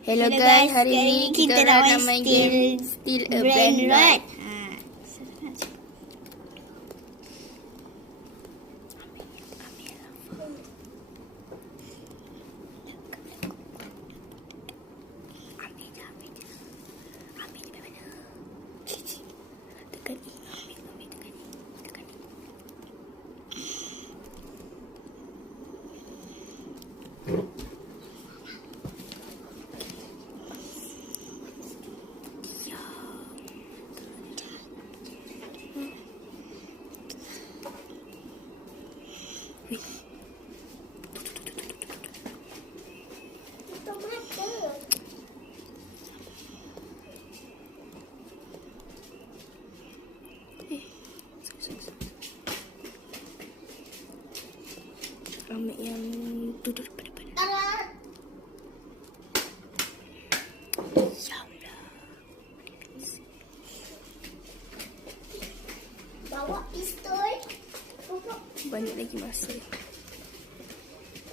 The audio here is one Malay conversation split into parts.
Hello guys, hari ni kita nak main game Steal a Brain Rot. Ambil yang duduk depan. Ya Allah. Bawa pistol. Banyak lagi masa.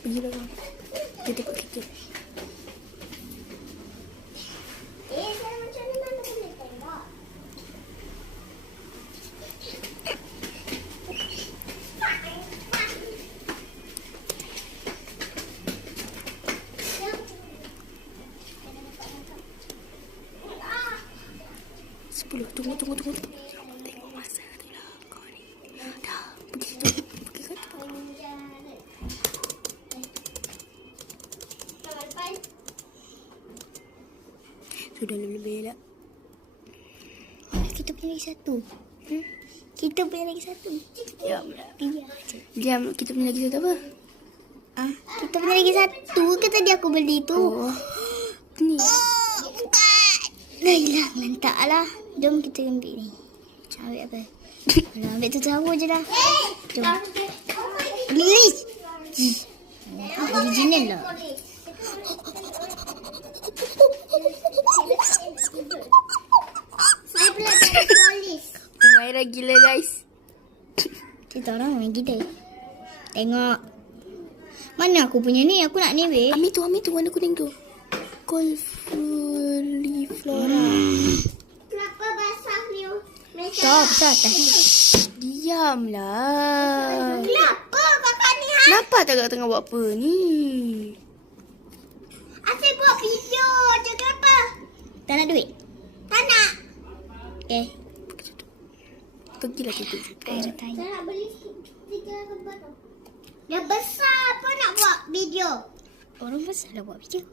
Pergilah bang. Kita tengok kita. Saya macam mana boleh tengok? Tunggu. Tengok masa tu lah kau ni. Dah, pergi tu. Pergi kat tempat kau. Sudah lebih dah. Kita punya lagi satu. Kita punya lagi satu. Ya Allah. Diam, kita punya lagi satu apa? Kita punya lagi satu. Ke tadi aku beli tu. Oh. Ni. Bukan. Dah hilang. Lantak lah. Jom kita ambil ni. Ambil apa? Alah, ambil tu tahu je dah. Jom. Beli. Original lah. Saya pula tak polis. Maira gila guys. Kita orang main gila. Tengok. Mana aku punya ni? Aku nak ni weh. Ambil tu warna kuning tu. Cauliflora. Kenapa basah ni? Tak, besar atas. Diamlah. Kenapa kakak ni? Kenapa tak tengah buat apa ni? Asyik buat video je kenapa? Tak nak duit? Tak nak. Okay. Pergilah tutup. Saya nak beli 3 lembar tu. Dia besar apa nak buat video? Orang besar dah buat video.